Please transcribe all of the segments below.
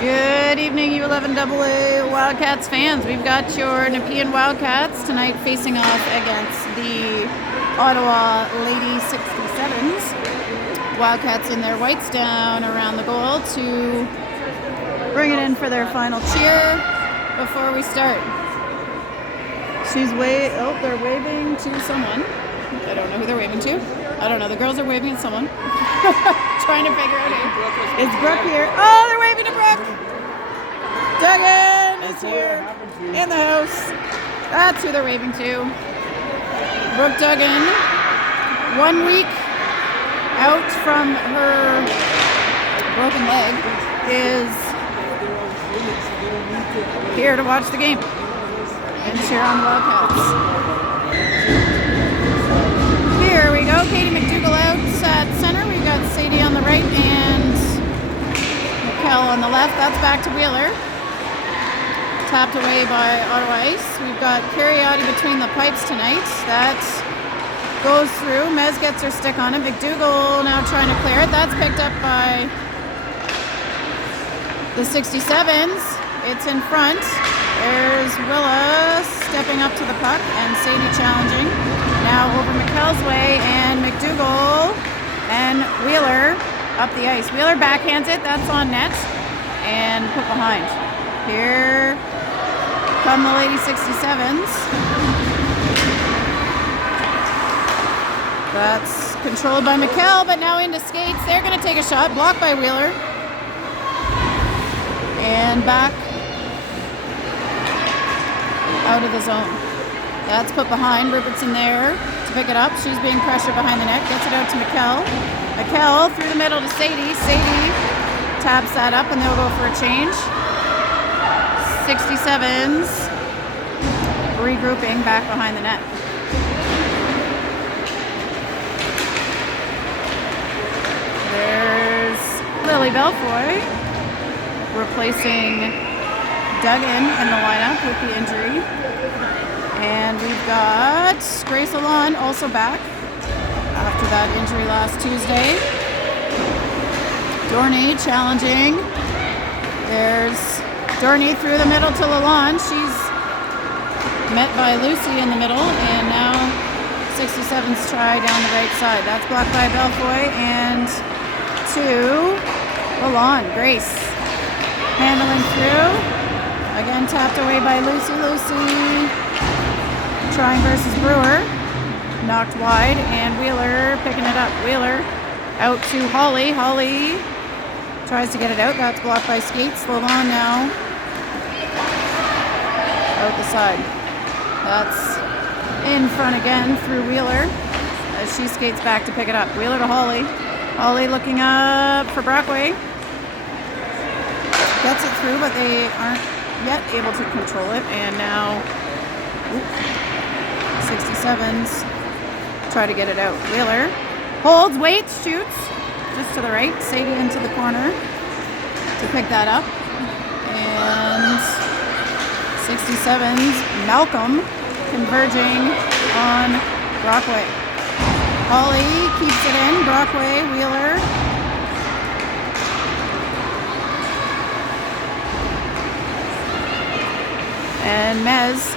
Good evening, U13AA Wildcats fans. We've got your Nepean Wildcats tonight facing off against the Ottawa Lady 67s. Wildcats in their whites down around the goal to bring it in for their final cheer before we start. They're waving to someone. I don't know who they're waving to. I don't know. The girls are waving at someone. Trying to figure out who. Is Brooke here? Oh, they're waving to Brooke. Duggan is here in the house. That's who they're waving to. Brooke Duggan, 1 week out from her broken leg, is here to watch the game and cheer on the Wildcats. Here we go. Katie McDougall out at center. We've got Sadie on the right and Mikkel on the left. That's back to Wheeler. Tapped away by Ottawa Ice. We've got Carriotti between the pipes tonight. That goes through. Mez gets her stick on it. McDougall now trying to clear it. That's picked up by the 67s. It's in front. There's Willa stepping up to the puck and Sadie challenging. Now over Mikkel's way and McDougall and Wheeler up the ice. Wheeler backhands it. That's on net and put behind. Here come the Lady 67s. That's controlled by Mikkel, but now into skates. They're going to take a shot. Blocked by Wheeler. And back out of the zone. That's put behind. Rupertson there to pick it up. She's being pressured behind the net. Gets it out to Mikkel. Mikkel through the middle to Sadie. Sadie taps that up and they'll go for a change. 67s regrouping back behind the net. There's Lily Belfoy replacing Duggan in the lineup with the injury. And we've got Grace Alon also back after that injury last Tuesday. Dorney challenging. There's Dorney through the middle to Lalonde. She's met by Lucy in the middle, and now 67's try down the right side. That's blocked by Belfoy, and to Lalonde. Grace handling through. Again tapped away by Lucy. Lucy trying versus Brewer. Knocked wide, and Wheeler picking it up. Wheeler out to Holly. Holly tries to get it out. That's blocked by skates. Lalonde now out the side. That's in front again through Wheeler as she skates back to pick it up. Wheeler to Holly. Holly looking up for Brockway. Gets it through, but they aren't yet able to control it. And now 67s try to get it out. Wheeler holds, waits, shoots just to the right. Sadie into the corner to pick that up. And 67s, Malcolm converging on Brockway. Holly keeps it in. Brockway, Wheeler. And Mez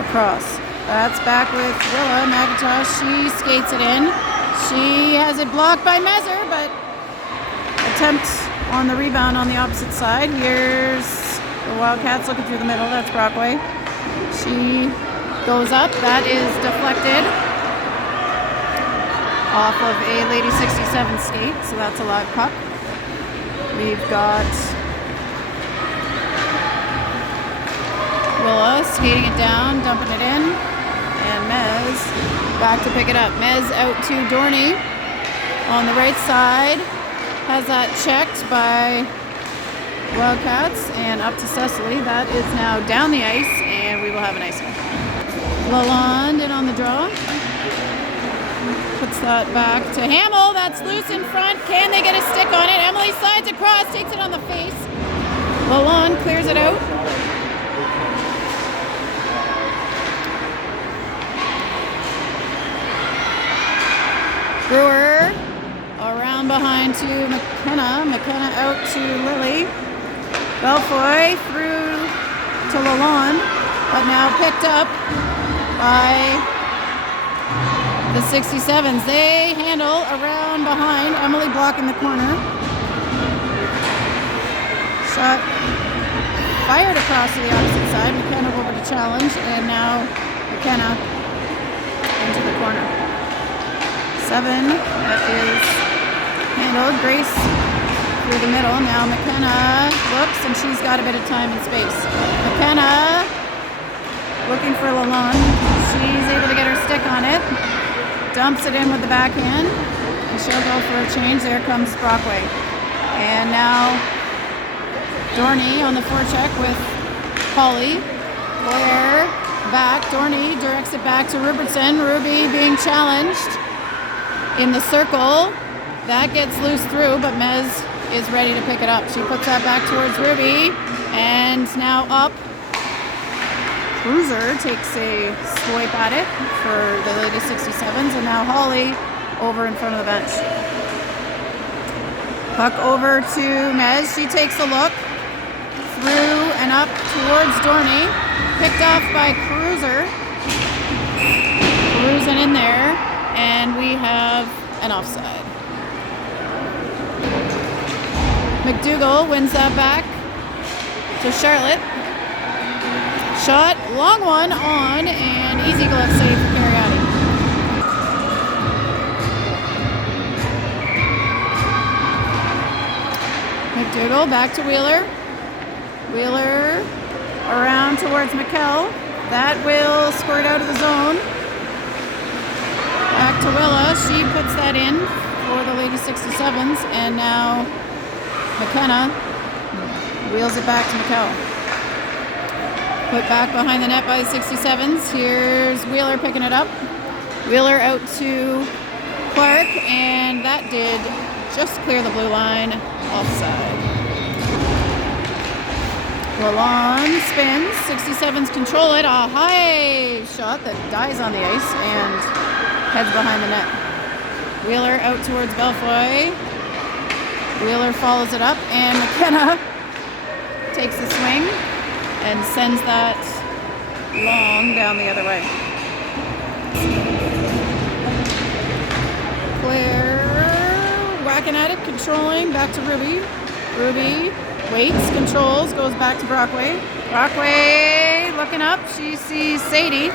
across. That's back with Willa. McIntosh, she skates it in. She has it blocked by Mezer, but attempt on the rebound on the opposite side. Here's the Wildcats looking through the middle. That's Brockway. She goes up. That is deflected off of a Lady 67 skate, so that's a live puck. We've got Willa skating it down, dumping it in, and Mez back to pick it up. Mez out to Dorney on the right side. Has that checked by Wildcats and up to Cecily. That is now down the ice, and we will have an icing. Lalonde in on the draw. Puts that back to Hamill. That's loose in front. Can they get a stick on it? Emily slides across, takes it on the face. Lalonde clears it out. Brewer around behind to McKenna. McKenna out to Lily. Belfoy through to Lalonde, but now picked up by the 67s. They handle around behind. Emily blocking the corner. Shot fired across to the opposite side. McKenna over to challenge, and now McKenna into the corner. 7, that is handled. Grace through the middle. Now McKenna looks, and she's got a bit of time and space. McKenna looking for Lalonde. She's able to get her stick on it. Dumps it in with the backhand, and she'll go for a change. There comes Brockway. And now Dorney on the forecheck with Holly. Blair back. Dorney directs it back to Robertson. Ruby being challenged in the circle. That gets loose through, but Mez is ready to pick it up. She puts that back towards Ruby, and now up. Cruiser takes a swipe at it for the Lady 67s, and now Holly over in front of the bench. Puck over to Mez. She takes a look through and up towards Dorney. Picked off by Cruiser. Cruising in there, and we have an offside. McDougall wins that back to Charlotte. Shot, long one on, and easy glove save for Carriati. McDougall back to Wheeler. Wheeler around towards McKell. That will squirt out of the zone. Back to Willa. She puts that in for the Lady 67s, and now McKenna wheels it back to McKell. Put back behind the net by the 67s. Here's Wheeler picking it up. Wheeler out to Clark, and that did just clear the blue line. Offside. Lalonde spins. 67s control it. A high shot that dies on the ice and heads behind the net. Wheeler out towards Belfoy. Wheeler follows it up, and McKenna takes a swing and sends that long down the other way. Claire whacking at it, controlling, back to Ruby. Ruby waits, controls, goes back to Brockway. Brockway looking up, she sees Sadie.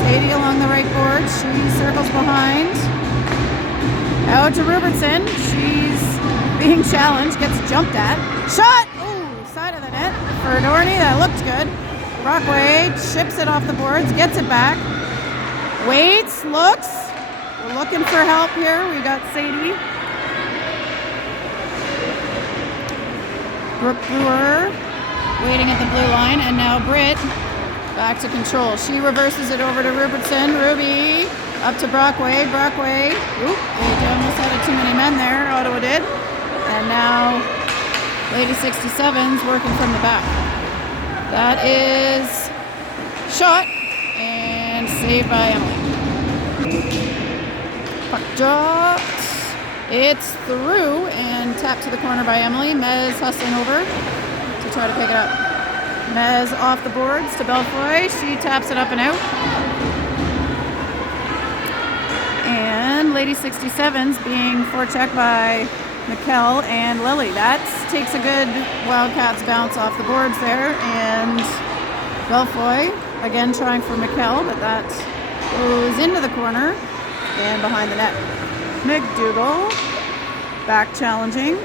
Sadie along the right board, she circles behind. Out to Robertson. She's being challenged, gets jumped at. Shot! Ooh, side of the net for Dorney. That looked good. Brockway chips it off the boards, gets it back. Waits, looks. We're looking for help here. We got Sadie. Brooke Brewer waiting at the blue line, and now Britt back to control. She reverses it over to Robertson. Ruby up to Brockway. Brockway. Oop, they almost had too many men there. Ottawa did. And now Lady 67's working from the back. That is shot and saved by Emily. Puck dropped. It's through and tapped to the corner by Emily. Mez hustling over to try to pick it up. Mez off the boards to Belfoy. She taps it up and out. And Lady 67's being forechecked by McKell and Lily. That takes a good Wildcats bounce off the boards there. And Belfoy again trying for McKell, but that goes into the corner and behind the net. McDougall back challenging.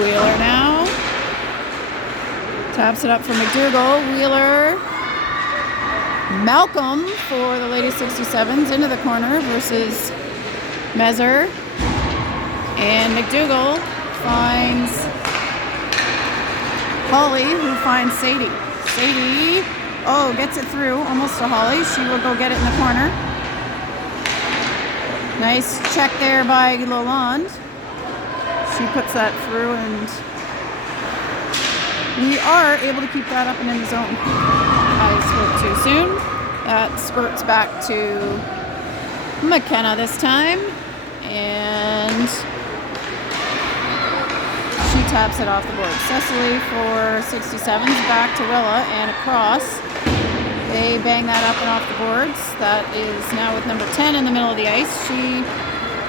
Wheeler now taps it up for McDougall. Wheeler. Malcolm for the Lady 67s into the corner versus Mezer. And McDougall finds Holly, who finds Sadie. Sadie, gets it through almost to Holly. She will go get it in the corner. Nice check there by Lalonde. She puts that through, and we are able to keep that up and in the zone. I spoke too soon. That spurts back to McKenna this time. And she taps it off the board. Cecily for 67s, back to Willa and across. They bang that up and off the boards. That is now with number 10 in the middle of the ice. She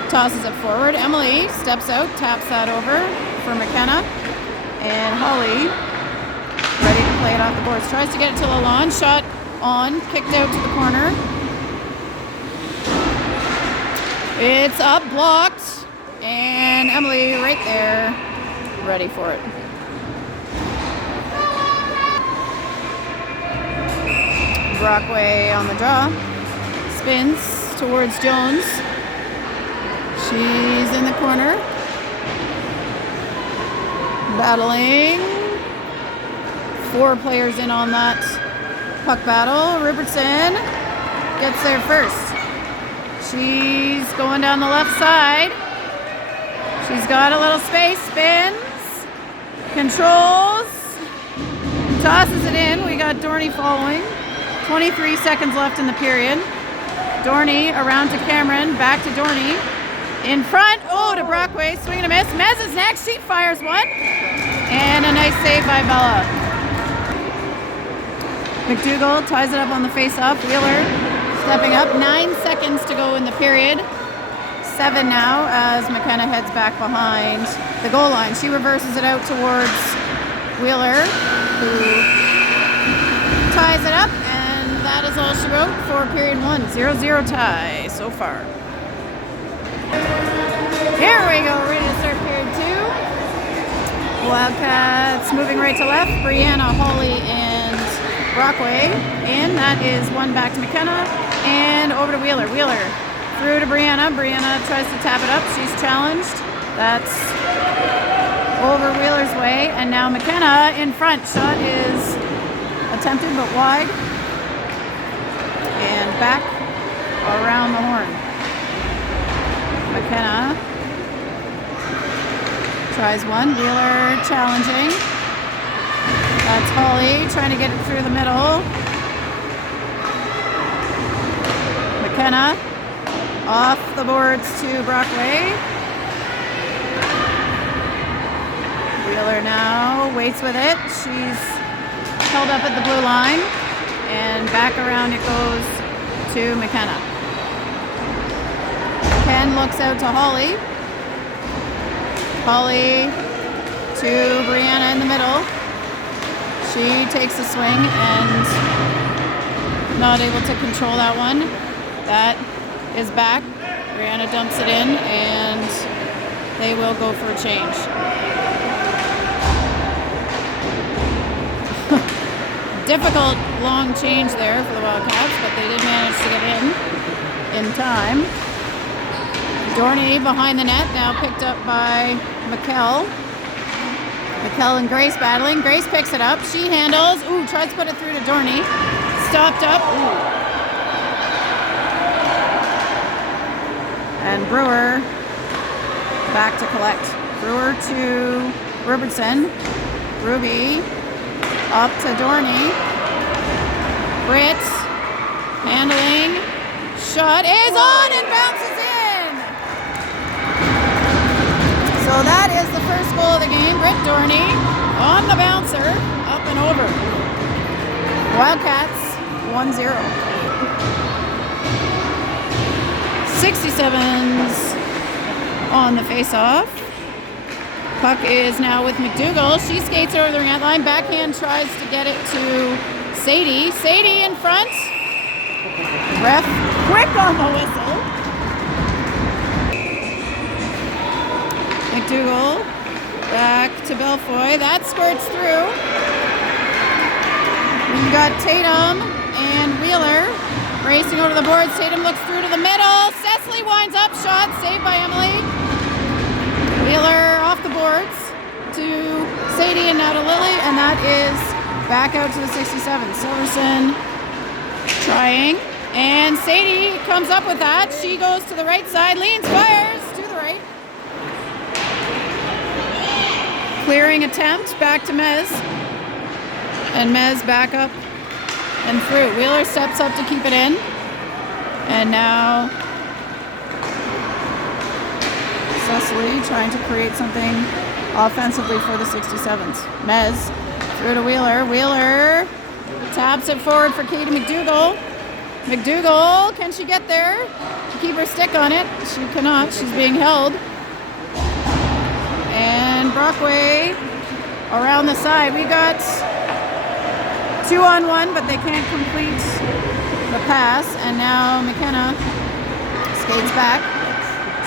tosses it forward. Emily steps out, taps that over for McKenna. And Holly, ready to play it off the boards. Tries to get it to Lalonde. Shot on, kicked out to the corner. It's up, blocked. And Emily right there, ready for it. Brockway on the draw. Spins towards Jones. She's in the corner. Battling. 4 players in on that puck battle. Robertson gets there first. She's going down the left side. She's got a little space. Spins. Controls. Tosses it in. We got Dorney following. 23 seconds left in the period. Dorney around to Cameron. Back to Dorney. In front. Oh, to Brockway. Swing and a miss. Mez is next. She fires one. And a nice save by Bella. McDougall ties it up on the face-off. Wheeler stepping up. 9 seconds to go in the period. 7 now as McKenna heads back behind the goal line. She reverses it out towards Wheeler, who ties it up. And that is all she wrote for period 1. 0-0 tie so far. Here we go, ready to start period 2. Wildcats moving right to left. Brianna, Holly, and Brockway in. That is one back to McKenna. And over to Wheeler. Wheeler through to Brianna. Brianna tries to tap it up. She's challenged. That's over Wheeler's way. And now McKenna in front. Shot is attempted but wide. And back around the horn. McKenna tries one. Wheeler challenging. That's Holly trying to get it through the middle. McKenna off the boards to Brockway. Wheeler now waits with it. She's held up at the blue line. And back around it goes to McKenna. Ken looks out to Holly. Holly to Brianna in the middle. She takes a swing and not able to control that one. That is back. Brianna dumps it in and they will go for a change. Difficult long change there for the Wildcats, but they did manage to get in time. Dorney behind the net, now picked up by McKell. McKell and Grace battling. Grace picks it up. She handles. Ooh, tries to put it through to Dorney. Stopped up. Ooh. And Brewer back to collect. Brewer to Robertson. Ruby up to Dorney. Britt handling. Shot is on and bounces in. So that is the first goal of the game. Britt Dorney on the bouncer, up and over. Wildcats 1-0. 67s on the face-off. Puck is now with McDougall. She skates over the ring line. Backhand tries to get it to Sadie. Sadie in front. Ref quick on the whistle. McDougall back to Belfoy. That squirts through. We've got Tatum and Wheeler racing over the boards. Tatum looks through to the middle. Cecily winds up. Shot saved by Emily. Wheeler off the boards to Sadie and now to Lily, and that is back out to the 67. Silverson trying, and Sadie comes up with that. She goes to the right side, leans, fires to the right. Clearing attempt, back to Mez, and Mez back up and through. Wheeler steps up to keep it in, and now defensively, trying to create something offensively for the 67s. Mez through to Wheeler. Wheeler taps it forward for Katie McDougall. McDougall, can she get there? Keep her stick on it. She cannot. She's being held. And Brockway around the side. We got 2-on-1, but they can't complete the pass. And now McKenna skates back.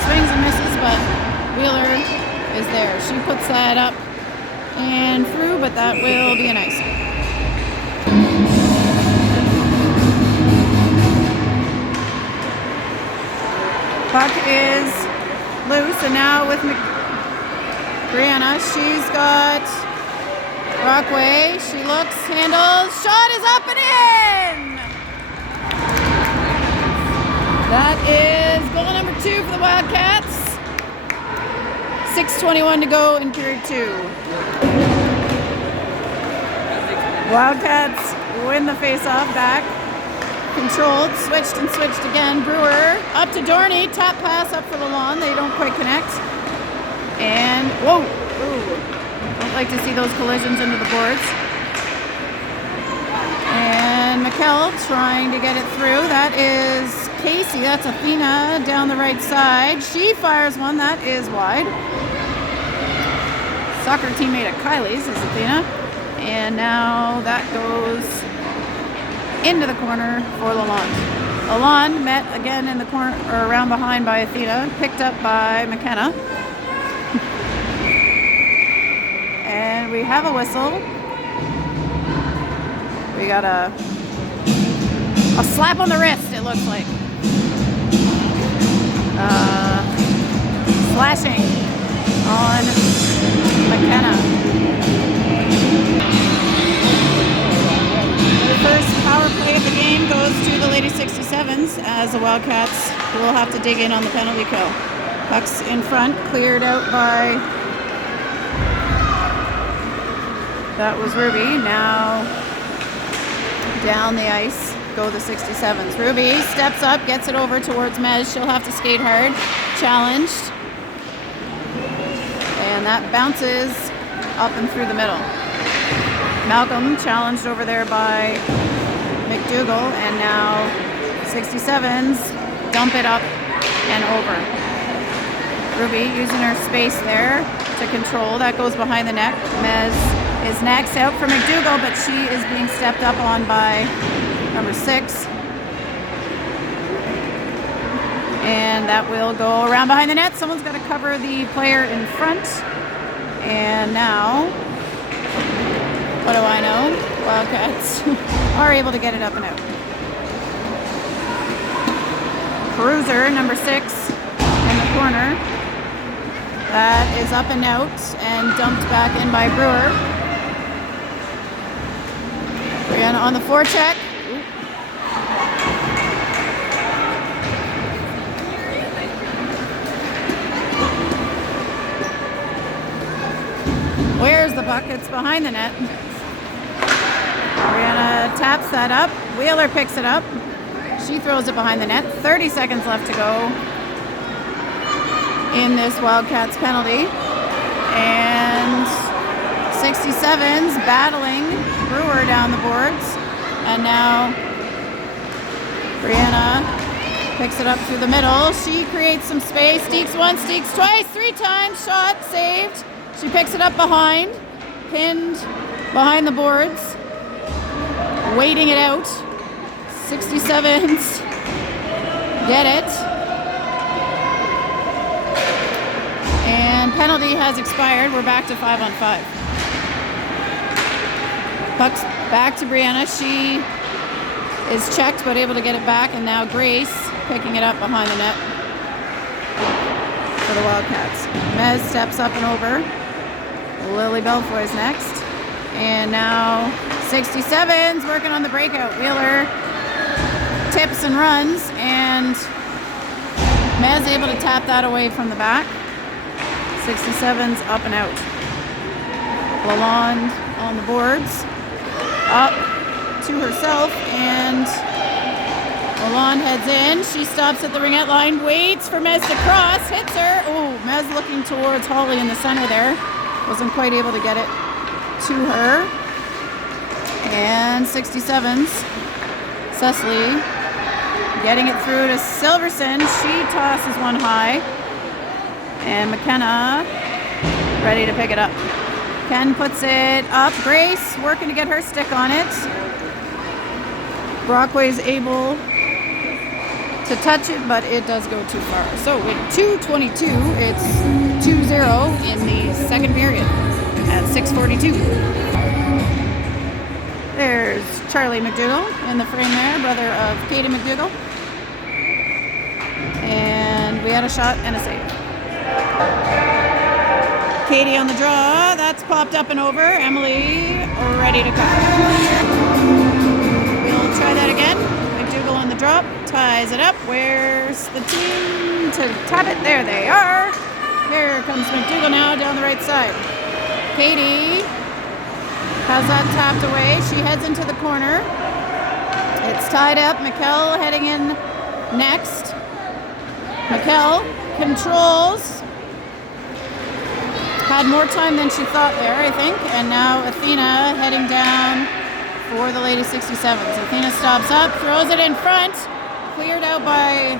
Swings and misses, but Wheeler is there. She puts that up and through, but that will be an ice. Puck is loose, and now with Brianna, she's got Brockway. She looks, handles, shot is up and in! That is goal number 2 for the Wildcats. 6:21 to go in period 2. Wildcats win the face-off back. Controlled, switched and switched again. Brewer up to Dorney. Tap pass up for Lalonde. They don't quite connect. And, whoa! Ooh. Don't like to see those collisions into the boards. And McKell trying to get it through. That is Casey. That's Athena down the right side. She fires one. That is wide. Soccer teammate of Kylie's is Athena. And now that goes into the corner for Lalonde. Lalonde met again in the corner, or around behind by Athena, picked up by McKenna. And we have a whistle. We got a slap on the wrist, it looks like. Slashing on McKenna. The first power play of the game goes to the Lady 67s as the Wildcats will have to dig in on the penalty kill. Puck's in front, cleared out by, that was Ruby. Now down the ice go the 67s. Ruby steps up, gets it over towards Mez. She'll have to skate hard. Challenged. And that bounces up and through the middle. Malcolm challenged over there by McDougall, and now 67s dump it up and over. Ruby using her space there to control. That goes behind the net. Mez is next out for McDougall, but she is being stepped up on by number 6. And that will go around behind the net. Someone's got to cover the player in front. And now, what do I know? Wildcats are able to get it up and out. Cruiser, number 6, in the corner. That is up and out and dumped back in by Brewer. Brianna on the forecheck. Where's the puck? It's behind the net. Brianna taps that up. Wheeler picks it up. She throws it behind the net. 30 seconds left to go in this Wildcats penalty. And 67's battling Brewer down the boards. And now Brianna picks it up through the middle. She creates some space. Steeks once, Steeks twice, 3 times. Shot saved. She picks it up behind, pinned behind the boards, waiting it out. 67s get it. And penalty has expired. We're back to 5-on-5. Puck's back to Brianna. She is checked but able to get it back. And now Grace picking it up behind the net for the Wildcats. Mez steps up and over. Lily Belfoy's next. And now 67's working on the breakout. Wheeler tips and runs, and Mez able to tap that away from the back. 67's up and out. Lalonde on the boards. Up to herself, and Lalonde heads in. She stops at the ringette line, waits for Mez to cross, hits her. Oh, Mez looking towards Holly in the center there. Wasn't quite able to get it to her. And 67's Cecily getting it through to Silverson. She tosses one high. And McKenna ready to pick it up. Ken puts it up. Grace working to get her stick on it. Brockway's able to touch it, but it does go too far. So with 2:22, it's 2-0 in the second period at 6:42. There's Charlie McDougall in the frame there, brother of Katie McDougall. And we had a shot and a save. Katie on the draw. That's popped up and over. Emily ready to cut. We'll try that again. McDougall on the drop. Ties it up. Where's the team to tap it? There they are. Here comes McDougall now down the right side. Katie has that tapped away. She heads into the corner. It's tied up. McKell heading in next. McKell controls. Had more time than she thought there, I think. And now Athena heading down for the Lady 67s. Athena stops up, throws it in front. Cleared out by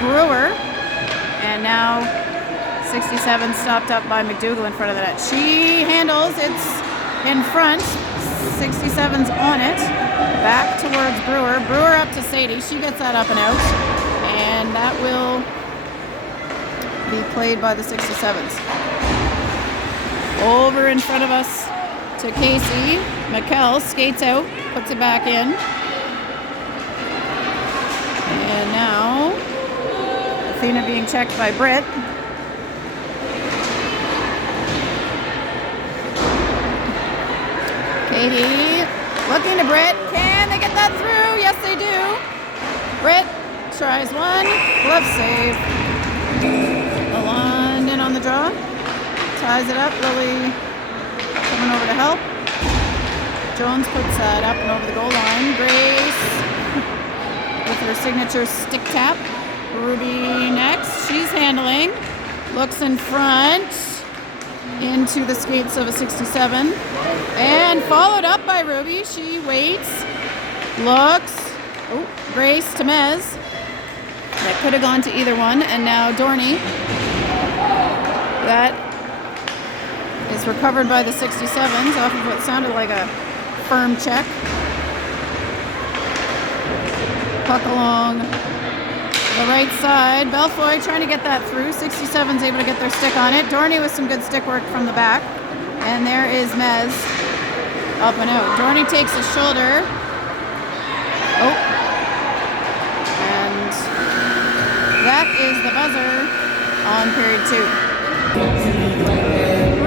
Brewer. And now 67 stopped up by McDougall in front of the net. She handles. It's in front. 67's on it. Back towards Brewer. Brewer up to Sadie. She gets that up and out. And that will be played by the 67s. Over in front of us to Casey. McKell skates out, puts it back in. And now Athena being checked by Britt. Katie looking to Britt. Can they get that through? Yes, they do. Britt tries one. Glove save. Lalonde in on the draw. Ties it up. Lily coming over to help. Jones puts that up and over the goal line. Grace with her signature stick tap. Ruby next. She's handling. Looks in front. Into the skates of a 67. And followed up by Ruby. She waits. Looks. Oh, Grace to Mez. That could have gone to either one. And now Dorney. That is recovered by the 67s off of what sounded like a firm check. Puck along the right side. Belfoy trying to get that through. 67's able to get their stick on it. Dorney with some good stick work from the back. And there is Mez up and out. Dorney takes a shoulder. Oh. And that is the buzzer on period 2.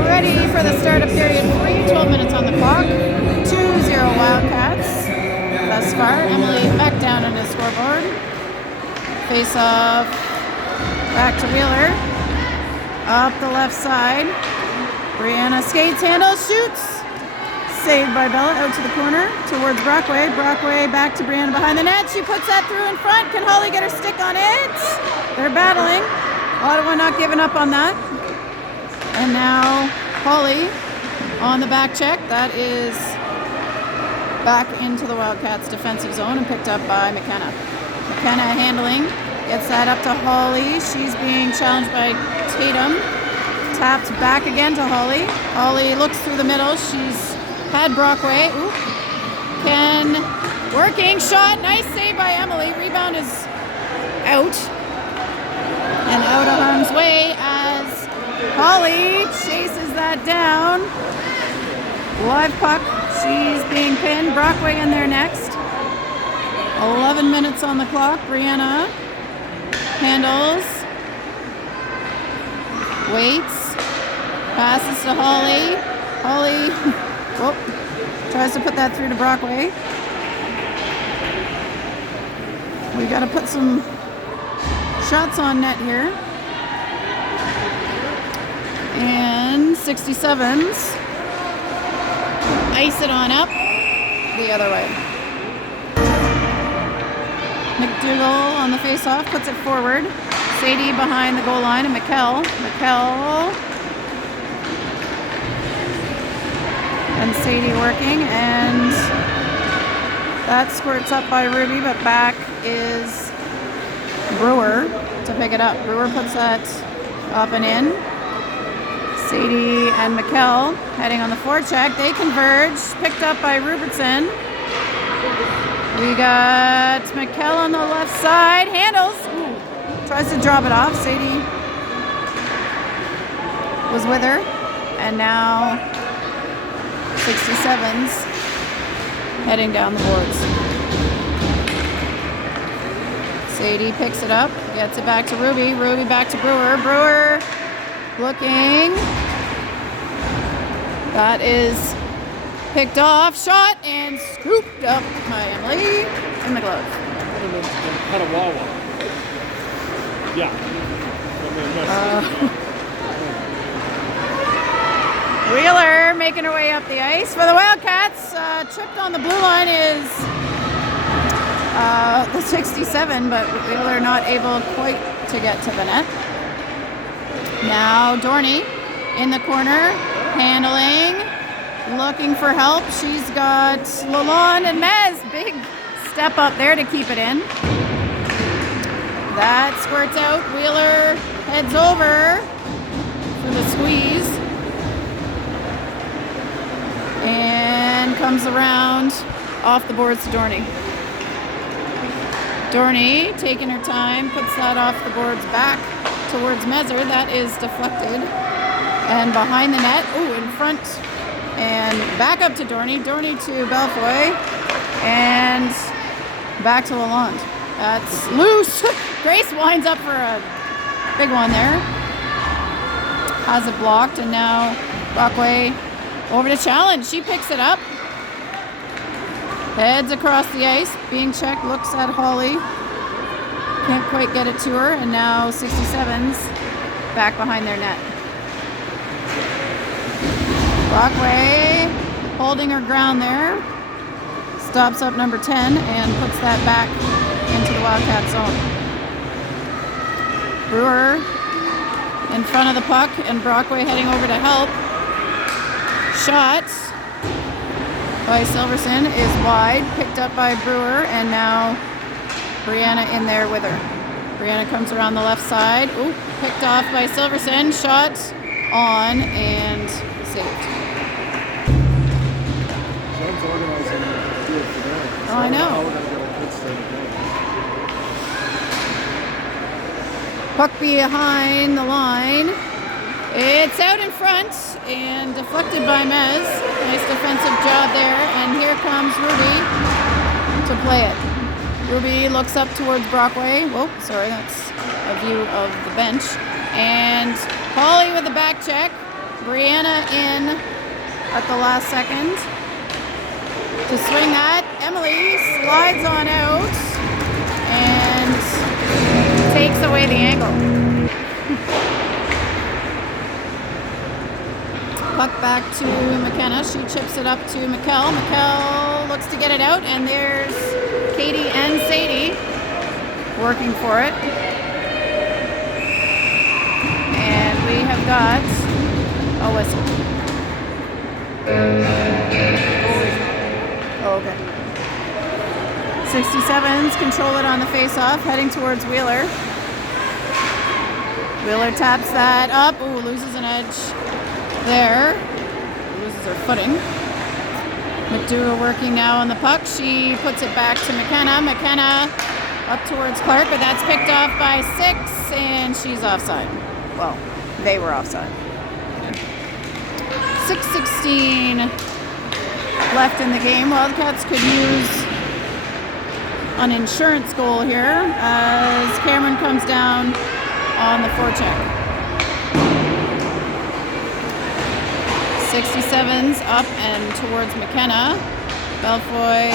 Ready for the start of period 3. 12 minutes on the clock. 2-0 Wildcats thus far. Emily back down on the scoreboard. Face off. Back to Wheeler. Up the left side. Brianna skates, handles, shoots. Saved by Bella out to the corner towards Brockway. Brockway back to Brianna behind the net. She puts that through in front. Can Holly get her stick on it? They're battling. Ottawa not giving up on that. And now Holly on the back check. That is back into the Wildcats' defensive zone and picked up by McKenna. McKenna handling. Gets that up to Holly. She's being challenged by Tatum. Tapped back again to Holly. Holly looks through the middle. She's had Brockway. Ooh. Ken working. Shot. Nice save by Emily. Rebound is out. And out of harm's way as Holly chases that down. Live puck. She's being pinned. Brockway in there next. 11 minutes on the clock. Brianna handles. Waits. Passes to Holly. Holly tries to put that through to Brockway. We got to put some shots on net here. And 67s ice it on up the other way. McDougall on the face-off, puts it forward. Sadie behind the goal line, and McKell. And Sadie working, and that squirts up by Ruby, but back is Brewer to pick it up. Brewer puts that up and in. Sadie and McKell heading on the forecheck. They converge, picked up by Robertson. We got McKell on the left side, handles. Ooh, tries to drop it off. Sadie was with her, and now 67's heading down the boards. Sadie picks it up, gets it back to Ruby. Ruby back to Brewer. Brewer looking. That is picked off, shot, and scooped up by Emily in the glove. Had a Wawa. Yeah. Wheeler making her way up the ice for the Wildcats. Tripped on the blue line is the 67, but Wheeler not able quite to get to the net. Now Dorney in the corner, handling, looking for help. She's got Lalonde and Mez. Big step up there to keep it in. That squirts out. Wheeler heads over for the squeeze. And comes around off the boards to Dorney. Dorney taking her time, puts that off the boards back towards Mezer. That is deflected. And behind the net, in front. And back up to Dorney. Dorney to Belfoy. And back to Lalonde. That's loose. Grace winds up for a big one there. Has it blocked, and now Brockway over to challenge. She picks it up. Heads across the ice. Being checked, looks at Holly. Can't quite get it to her, and now 67's back behind their net. Brockway holding her ground there. Stops up number 10 and puts that back into the Wildcat zone. Brewer in front of the puck, and Brockway heading over to help. Shot by Silverson is wide, picked up by Brewer, and now Brianna in there with her. Brianna comes around the left side. Ooh, picked off by Silverson. Shot on and saved. Oh, I know. Puck behind the line. It's out in front and deflected by Mez. Nice defensive job there. And here comes Ruby to play it. Ruby looks up towards Brockway. Whoa, sorry, that's a view of the bench. And Holly with the back check. Brianna in at the last second to swing that. Emily slides on out and takes away the angle. Puck back to McKenna. She chips it up to McKell. McKell looks to get it out, and there's Katie and Sadie working for it. And we have got a whistle. Oh, okay. 67's control it on the face-off, heading towards Wheeler. Wheeler taps that up. Ooh, loses an edge there. Loses her footing. McDougall working now on the puck. She puts it back to McKenna. McKenna up towards Clark, but that's picked off by 6, and she's offside. Well, they were offside. 6:16 left in the game. Wildcats could use an insurance goal here as Cameron comes down on the forecheck. 67's up and towards McKenna. Belfoy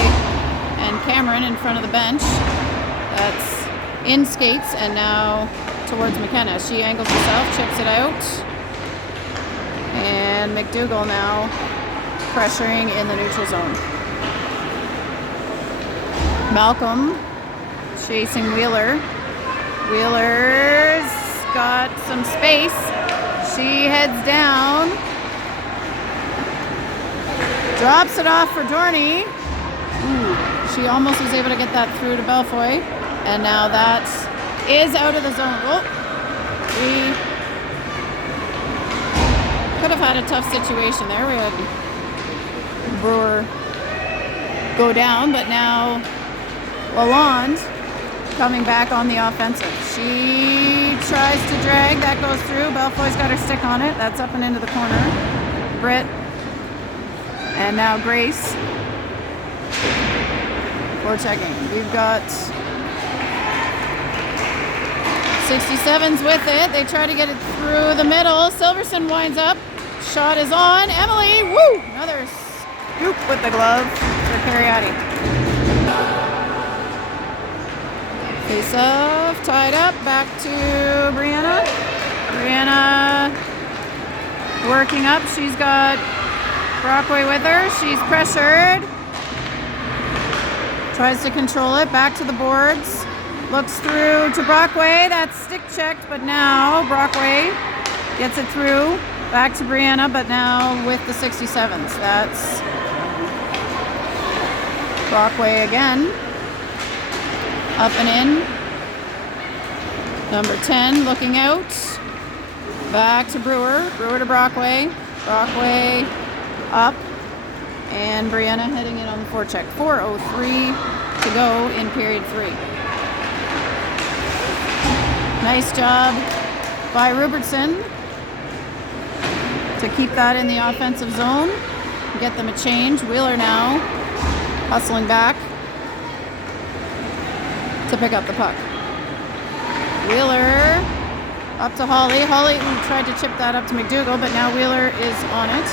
and Cameron in front of the bench. That's in skates, and now towards McKenna. She angles herself, chips it out. And McDougall now pressuring in the neutral zone. Malcolm chasing Wheeler. Wheeler's got some space. She heads down. Drops it off for Dorney. Ooh, she almost was able to get that through to Belfoy. And now that is out of the zone. Oh, we could have had a tough situation there. We had Brewer go down, but now Lalonde coming back on the offensive. She tries to drag. That goes through. Belfoy's got her stick on it. That's up and into the corner. Britt. And now Grace. We're checking. We've got 67's with it. They try to get it through the middle. Silverson winds up. Shot is on. Emily, woo! Another scoop with the glove for Cariotti. Face off, tied up, back to Brianna. Brianna working up. She's got Brockway with her. She's pressured. Tries to control it. Back to the boards. Looks through to Brockway. That's stick checked, but now Brockway gets it through. Back to Brianna, but now with the 67s. That's Brockway again. Up and in. Number 10 looking out. Back to Brewer. Brewer to Brockway. Brockway up. And Brianna heading in on the forecheck. 4:03 to go in period 3. Nice job by Robertson to keep that in the offensive zone. Get them a change. Wheeler now hustling back to pick up the puck. Wheeler up to Holly. Holly tried to chip that up to McDougall, but now Wheeler is on it.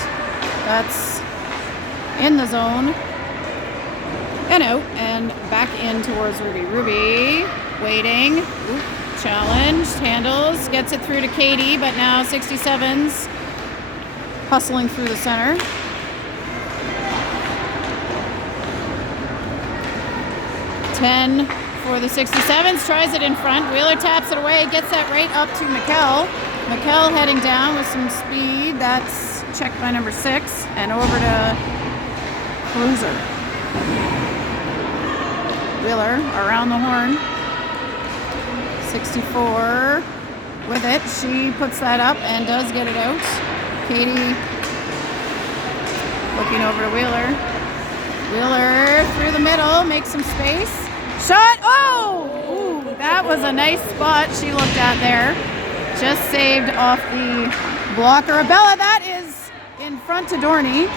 That's in the zone. And out and back in towards Ruby. Ruby waiting. Oop, challenged. Handles. Gets it through to Katie, but now 67's hustling through the center. Ten for the 67s. Tries it in front. Wheeler taps it away. Gets that right up to McKell. McKell heading down with some speed. That's checked by number 6. And over to Cruiser. Wheeler around the horn. 64 with it. She puts that up and does get it out. Katie looking over to Wheeler. Wheeler through the middle, makes some space. Shot! Oh! Ooh, that was a nice spot she looked at there. Just saved off the blocker. Abella, that is in front to Dorney.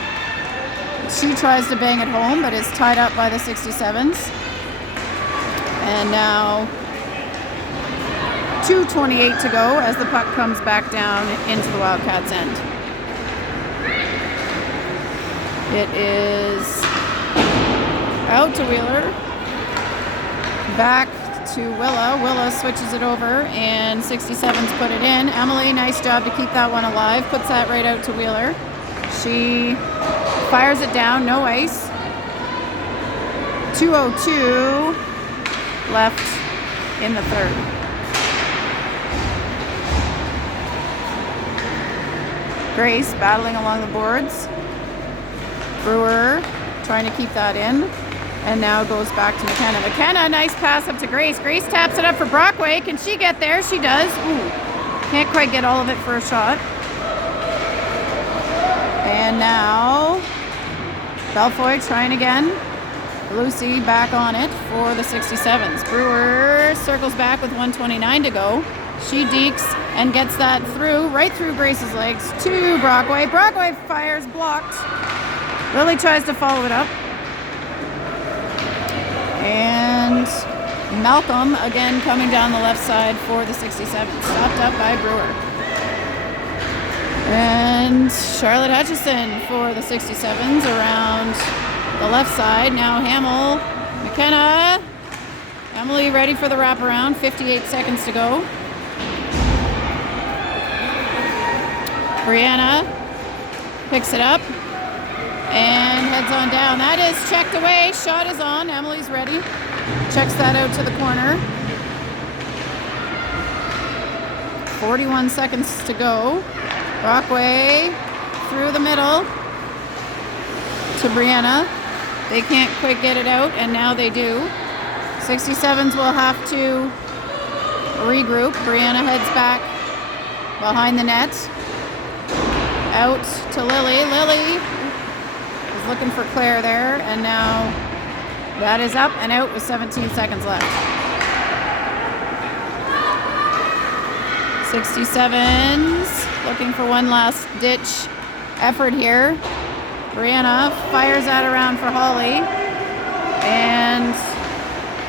She tries to bang it home, but is tied up by the 67s. And now 2:28 to go as the puck comes back down into the Wildcats' end. It is out to Wheeler. Back to Willa. Willa switches it over and 67's put it in. Emily, nice job to keep that one alive. Puts that right out to Wheeler. She fires it down, no ice. 2:02 left in the third. Grace battling along the boards. Brewer trying to keep that in. And now goes back to McKenna. McKenna, nice pass up to Grace. Grace taps it up for Brockway. Can she get there? She does. Ooh, can't quite get all of it for a shot. And now Belfoy trying again. Lucy back on it for the 67s. Brewer circles back with 1:29 to go. She dekes and gets that through, right through Grace's legs to Brockway. Brockway fires, blocked. Lily tries to follow it up. And Malcolm again coming down the left side for the 67s. Stopped up by Brewer. And Charlotte Hutchison for the 67s around the left side. Now Hamill, McKenna, Emily ready for the wraparound. 58 seconds to go. Brianna picks it up and heads on down. That is checked away. Shot is on. Emily's ready. checks that out to the corner. 41 seconds to go. Brockway through the middle to Brianna. They can't quite get it out, and now they do. 67s will have to regroup. Brianna heads back behind the net. Out to Lily. Lily is looking for Claire there, and now that is up and out with 17 seconds left. 67s looking for one last ditch effort here. Brianna fires that around for Holly, and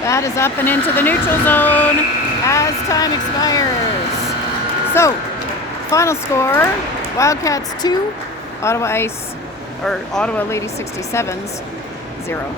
that is up and into the neutral zone as time expires. So, final score, Wildcats 2, Ottawa Lady 67s 0.